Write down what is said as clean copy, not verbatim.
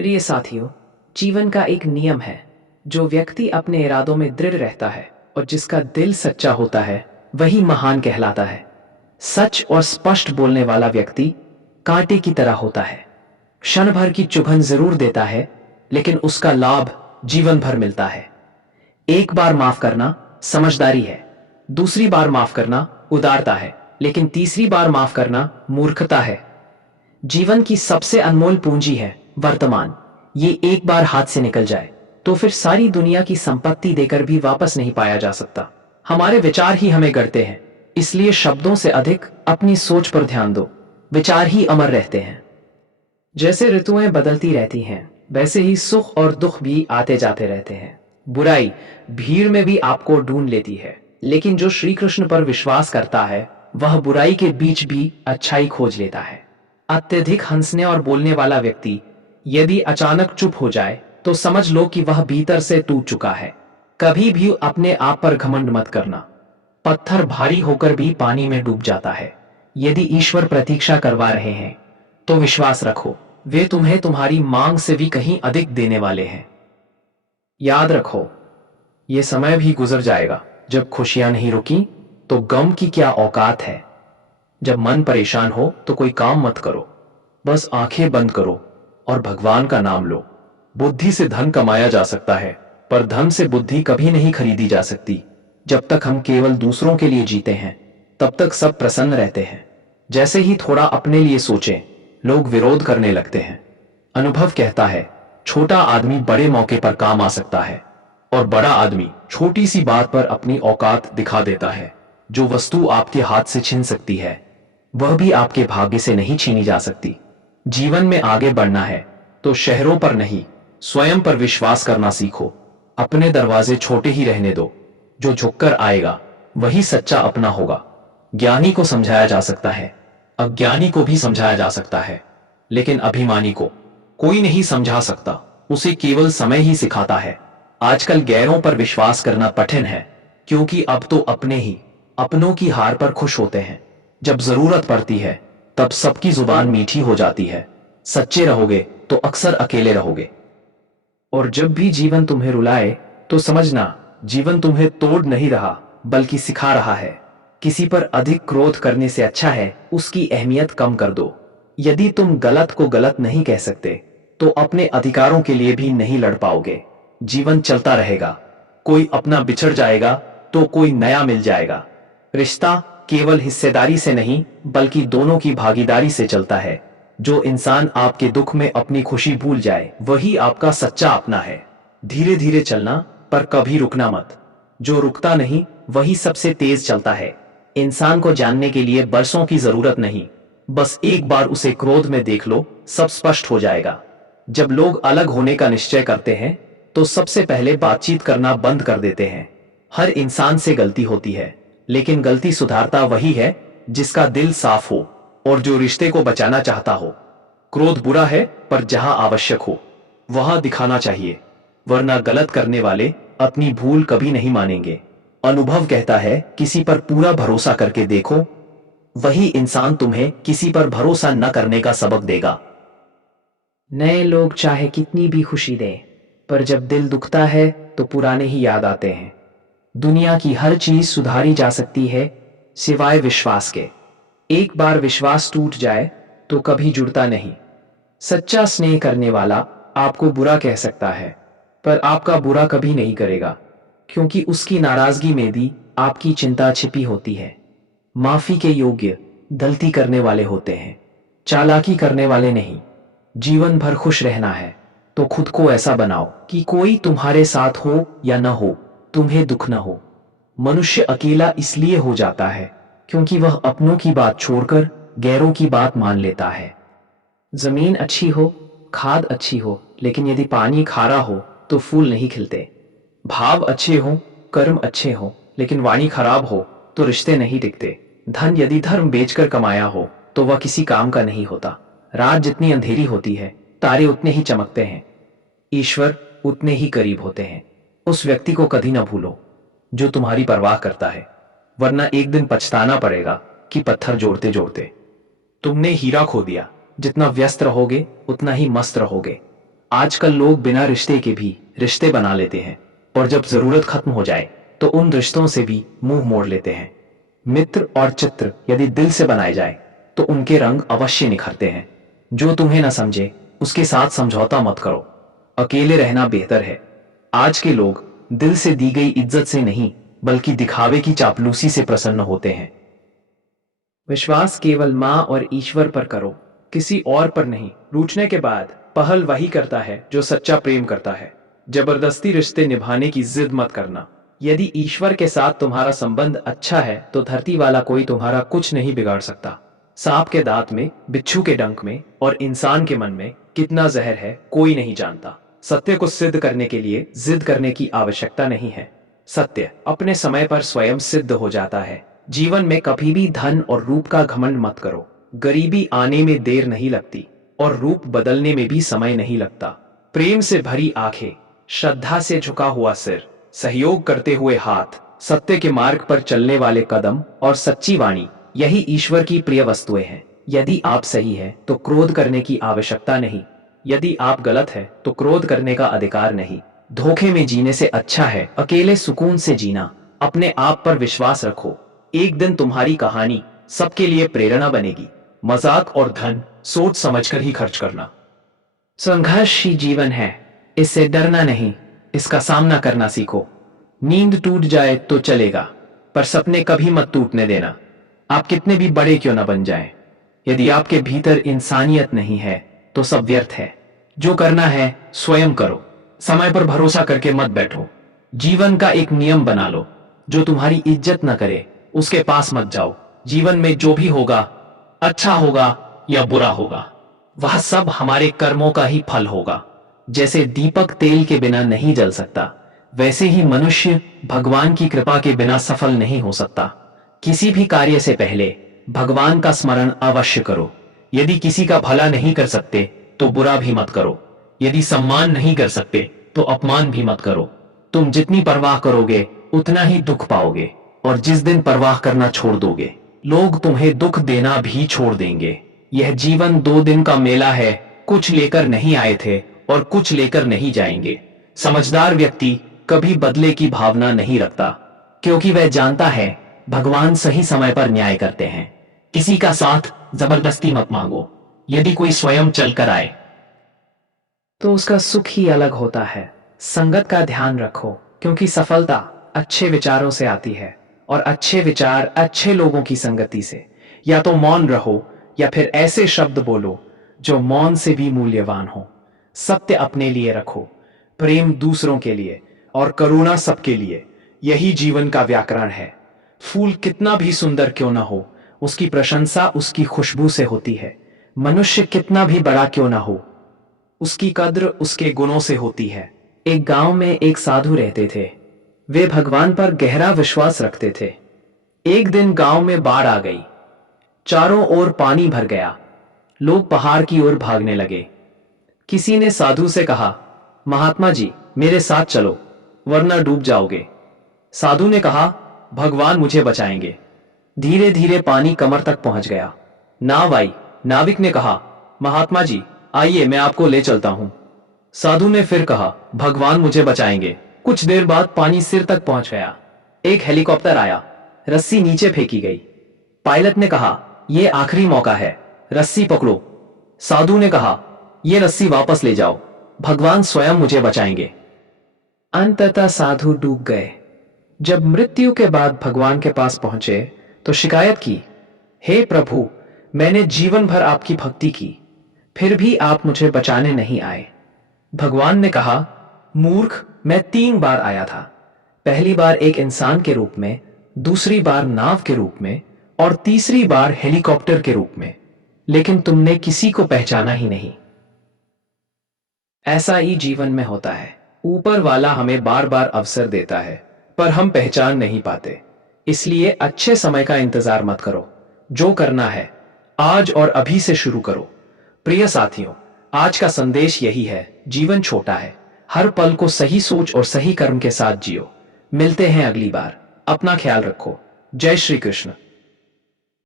प्रिय साथियों, जीवन का एक नियम है। जो व्यक्ति अपने इरादों में दृढ़ रहता है और जिसका दिल सच्चा होता है, वही महान कहलाता है। सच और स्पष्ट बोलने वाला व्यक्ति कांटे की तरह होता है। क्षण भर की चुभन जरूर देता है, लेकिन उसका लाभ जीवन भर मिलता है। एक बार माफ करना समझदारी है, दूसरी बार माफ करना उदारता है, लेकिन तीसरी बार माफ करना मूर्खता है। जीवन की सबसे अनमोल पूंजी है वर्तमान। ये एक बार हाथ से निकल जाए तो फिर सारी दुनिया की संपत्ति देकर भी वापस नहीं पाया जा सकता। हमारे विचार ही हमें गढ़ते हैं, इसलिए शब्दों से अधिक अपनी सोच पर ध्यान दो। विचार ही अमर रहते हैं। जैसे ऋतुएं बदलती रहती हैं, वैसे ही सुख और दुख भी आते जाते रहते हैं। बुराई भीड़ में भी आपको ढूंढ लेती है, लेकिन जो श्री कृष्ण पर विश्वास करता है, वह बुराई के बीच भी अच्छाई खोज लेता है। अत्यधिक हंसने और बोलने वाला व्यक्ति यदि अचानक चुप हो जाए तो समझ लो कि वह भीतर से टूट चुका है। कभी भी अपने आप पर घमंड मत करना। पत्थर भारी होकर भी पानी में डूब जाता है। यदि ईश्वर प्रतीक्षा करवा रहे हैं तो विश्वास रखो, वे तुम्हें तुम्हारी मांग से भी कहीं अधिक देने वाले हैं। याद रखो, ये समय भी गुजर जाएगा। जब खुशियां नहीं रुकी तो गम की क्या औकात है। जब मन परेशान हो तो कोई काम मत करो, बस आंखें बंद करो और भगवान का नाम लो। बुद्धि से धन कमाया जा सकता है, पर धन से बुद्धि कभी नहीं खरीदी जा सकती। जब तक हम केवल दूसरों के लिए जीते हैं, तब तक सब प्रसन्न रहते हैं। जैसे ही थोड़ा अपने लिए सोचें, लोग विरोध करने लगते हैं। अनुभव कहता है, छोटा आदमी बड़े मौके पर काम आ सकता है और बड़ा आदमी छोटी सी बात पर अपनी औकात दिखा देता है। जो वस्तु आपके हाथ से छिन सकती है, वह भी आपके भाग्य से नहीं छीनी जा सकती। जीवन में आगे बढ़ना है तो शहरों पर नहीं, स्वयं पर विश्वास करना सीखो। अपने दरवाजे छोटे ही रहने दो। जो झुककर आएगा वही सच्चा अपना होगा। ज्ञानी को समझाया जा सकता है, अज्ञानी को भी समझाया जा सकता है, लेकिन अभिमानी को कोई नहीं समझा सकता। उसे केवल समय ही सिखाता है। आजकल गैरों पर विश्वास करना कठिन है, क्योंकि अब तो अपने ही अपनों की हार पर खुश होते हैं। जब जरूरत पड़ती है तब सबकी जुबान मीठी हो जाती है। सच्चे रहोगे तो अक्सर अकेले रहोगे। और जब भी जीवन तुम्हें रुलाए तो समझना, जीवन तुम्हें तोड़ नहीं रहा बल्कि सिखा रहा है। किसी पर अधिक क्रोध करने से अच्छा है उसकी अहमियत कम कर दो। यदि तुम गलत को गलत नहीं कह सकते तो अपने अधिकारों के लिए भी नहीं लड़ पाओगे। जीवन चलता रहेगा। कोई अपना बिछड़ जाएगा तो कोई नया मिल जाएगा। रिश्ता केवल हिस्सेदारी से नहीं बल्कि दोनों की भागीदारी से चलता है। जो इंसान आपके दुख में अपनी खुशी भूल जाए, वही आपका सच्चा अपना है। धीरे धीरे चलना, पर कभी रुकना मत। जो रुकता नहीं वही सबसे तेज चलता है। इंसान को जानने के लिए बरसों की जरूरत नहीं, बस एक बार उसे क्रोध में देख लो, सब स्पष्ट हो जाएगा। जब लोग अलग होने का निश्चय करते हैं तो सबसे पहले बातचीत करना बंद कर देते हैं। हर इंसान से गलती होती है, लेकिन गलती सुधारता वही है जिसका दिल साफ हो और जो रिश्ते को बचाना चाहता हो। क्रोध बुरा है, पर जहां आवश्यक हो वहां दिखाना चाहिए, वरना गलत करने वाले अपनी भूल कभी नहीं मानेंगे। अनुभव कहता है, किसी पर पूरा भरोसा करके देखो, वही इंसान तुम्हें किसी पर भरोसा न करने का सबक देगा। नए लोग चाहे कितनी भी खुशी दें, पर जब दिल दुखता है तो पुराने ही याद आते हैं। दुनिया की हर चीज सुधारी जा सकती है सिवाय विश्वास के। एक बार विश्वास टूट जाए तो कभी जुड़ता नहीं। सच्चा स्नेह करने वाला आपको बुरा कह सकता है, पर आपका बुरा कभी नहीं करेगा, क्योंकि उसकी नाराजगी में भी आपकी चिंता छिपी होती है। माफी के योग्य गलती करने वाले होते हैं, चालाकी करने वाले नहीं। जीवन भर खुश रहना है तो खुद को ऐसा बनाओ कि कोई तुम्हारे साथ हो या न हो, तुम्हें दुख न हो। मनुष्य अकेला इसलिए हो जाता है क्योंकि वह अपनों की बात छोड़कर गैरों की बात मान लेता है। जमीन अच्छी हो, खाद अच्छी हो, लेकिन यदि पानी खारा हो तो फूल नहीं खिलते। भाव अच्छे हो, कर्म अच्छे हो, लेकिन वाणी खराब हो तो रिश्ते नहीं टिकते। धन यदि धर्म बेचकर कमाया हो तो वह किसी काम का नहीं होता। रात जितनी अंधेरी होती है, तारे उतने ही चमकते हैं। ईश्वर उतने ही करीब होते हैं। उस व्यक्ति को कभी ना भूलो जो तुम्हारी परवाह करता है, वरना एक दिन पछताना पड़ेगा कि पत्थर जोड़ते जोड़ते तुमने हीरा खो दिया। जितना व्यस्त रहोगे उतना ही मस्त रहोगे। आजकल लोग बिना रिश्ते के भी रिश्ते बना लेते हैं और जब जरूरत खत्म हो जाए तो उन रिश्तों से भी मुंह मोड़ लेते हैं। मित्र और चित्र यदि दिल से बनाए जाए तो उनके रंग अवश्य निखरते हैं। जो तुम्हें न समझे उसके साथ समझौता मत करो। अकेले रहना बेहतर है। आज के लोग दिल से दी गई इज्जत से नहीं बल्कि दिखावे की चापलूसी से प्रसन्न होते हैं। विश्वास केवल मां और ईश्वर पर करो, किसी और पर नहीं। रूठने के बाद पहल वही करता है जो सच्चा प्रेम करता है। जबरदस्ती रिश्ते निभाने की जिद मत करना। यदि ईश्वर के साथ तुम्हारा संबंध अच्छा है तो धरती वाला कोई तुम्हारा कुछ नहीं बिगाड़ सकता। सांप के दांत में, बिच्छू के डंक में और इंसान के मन में कितना जहर है कोई नहीं जानता। सत्य को सिद्ध करने के लिए जिद करने की आवश्यकता नहीं है। सत्य अपने समय पर स्वयं सिद्ध हो जाता है। जीवन में कभी भी धन और रूप का घमंड मत करो। गरीबी आने में देर नहीं लगती और रूप बदलने में भी समय नहीं लगता। प्रेम से भरी आंखें, श्रद्धा से झुका हुआ सिर, सहयोग करते हुए हाथ, सत्य के मार्ग पर चलने वाले कदम और सच्ची वाणी, यही ईश्वर की प्रिय वस्तुएं हैं। यदि आप सही है तो क्रोध करने की आवश्यकता नहीं। यदि आप गलत है तो क्रोध करने का अधिकार नहीं। धोखे में जीने से अच्छा है अकेले सुकून से जीना। अपने आप पर विश्वास रखो। एक दिन तुम्हारी कहानी सबके लिए प्रेरणा बनेगी। मजाक और धन सोच समझकर ही खर्च करना। संघर्ष ही जीवन है, इससे डरना नहीं, इसका सामना करना सीखो। नींद टूट जाए तो चलेगा, पर सपने कभी मत टूटने देना। आप कितने भी बड़े क्यों न बन जाएं, यदि आपके भीतर इंसानियत नहीं है तो सब व्यर्थ है। जो करना है स्वयं करो। समय पर भरोसा करके मत बैठो। जीवन का एक नियम बना लो, जो तुम्हारी इज्जत न करे उसके पास मत जाओ। जीवन में जो भी होगा, अच्छा होगा या बुरा होगा, वह सब हमारे कर्मों का ही फल होगा। जैसे दीपक तेल के बिना नहीं जल सकता, वैसे ही मनुष्य भगवान की कृपा के बिना सफल नहीं हो सकता। किसी भी कार्य से पहले भगवान का स्मरण अवश्य करो। यदि किसी का भला नहीं कर सकते तो बुरा भी मत करो। यदि सम्मान नहीं कर सकते तो अपमान भी मत करो। तुम जितनी परवाह करोगे उतना ही दुख पाओगे, और जिस दिन परवाह करना छोड़ दोगे लोग तुम्हें दुख देना भी छोड़ देंगे। यह जीवन 2 दिन का मेला है। कुछ लेकर नहीं आए थे और कुछ लेकर नहीं जाएंगे। समझदार व्यक्ति कभी बदले की भावना नहीं रखता, क्योंकि वह जानता है भगवान सही समय पर न्याय करते हैं। किसी का साथ जबरदस्ती मत मांगो। यदि कोई स्वयं चलकर आए तो उसका सुख ही अलग होता है। संगत का ध्यान रखो, क्योंकि सफलता अच्छे विचारों से आती है और अच्छे विचार अच्छे लोगों की संगति से। या तो मौन रहो या फिर ऐसे शब्द बोलो जो मौन से भी मूल्यवान हो। सत्य अपने लिए रखो, प्रेम दूसरों के लिए और करुणा सबके लिए। यही जीवन का व्याकरण है। फूल कितना भी सुंदर क्यों ना हो, उसकी प्रशंसा उसकी खुशबू से होती है। मनुष्य कितना भी बड़ा क्यों ना हो, उसकी कद्र उसके गुणों से होती है। एक गांव में एक साधु रहते थे। वे भगवान पर गहरा विश्वास रखते थे। एक दिन गांव में बाढ़ आ गई। चारों ओर पानी भर गया। लोग पहाड़ की ओर भागने लगे। किसी ने साधु से कहा, महात्मा जी मेरे साथ चलो वरना डूब जाओगे। साधु ने कहा, भगवान मुझे बचाएंगे। धीरे धीरे पानी कमर तक पहुंच गया। नाव आई। नाविक ने कहा, महात्मा जी आइए मैं आपको ले चलता हूं। साधु ने फिर कहा, भगवान मुझे बचाएंगे। कुछ देर बाद पानी सिर तक पहुंच गया। एक हेलीकॉप्टर आया। रस्सी नीचे फेंकी गई। पायलट ने कहा, यह आखिरी मौका है, रस्सी पकड़ो। साधु ने कहा, यह रस्सी वापस ले जाओ, भगवान स्वयं मुझे बचाएंगे। अंततः साधु डूब गए। जब मृत्यु के बाद भगवान के पास पहुंचे तो शिकायत की, हे प्रभु मैंने जीवन भर आपकी भक्ति की, फिर भी आप मुझे बचाने नहीं आए। भगवान ने कहा, मूर्ख मैं 3 बार आया था। पहली बार एक इंसान के रूप में, दूसरी बार नाव के रूप में और तीसरी बार हेलीकॉप्टर के रूप में, लेकिन तुमने किसी को पहचाना ही नहीं। ऐसा ही जीवन में होता है। ऊपर वाला हमें बार बार अवसर देता है पर हम पहचान नहीं पाते। इसलिए अच्छे समय का इंतजार मत करो। जो करना है आज और अभी से शुरू करो। प्रिय साथियों, आज का संदेश यही है, जीवन छोटा है। हर पल को सही सोच और सही कर्म के साथ जियो। मिलते हैं अगली बार। अपना ख्याल रखो। जय श्री कृष्ण।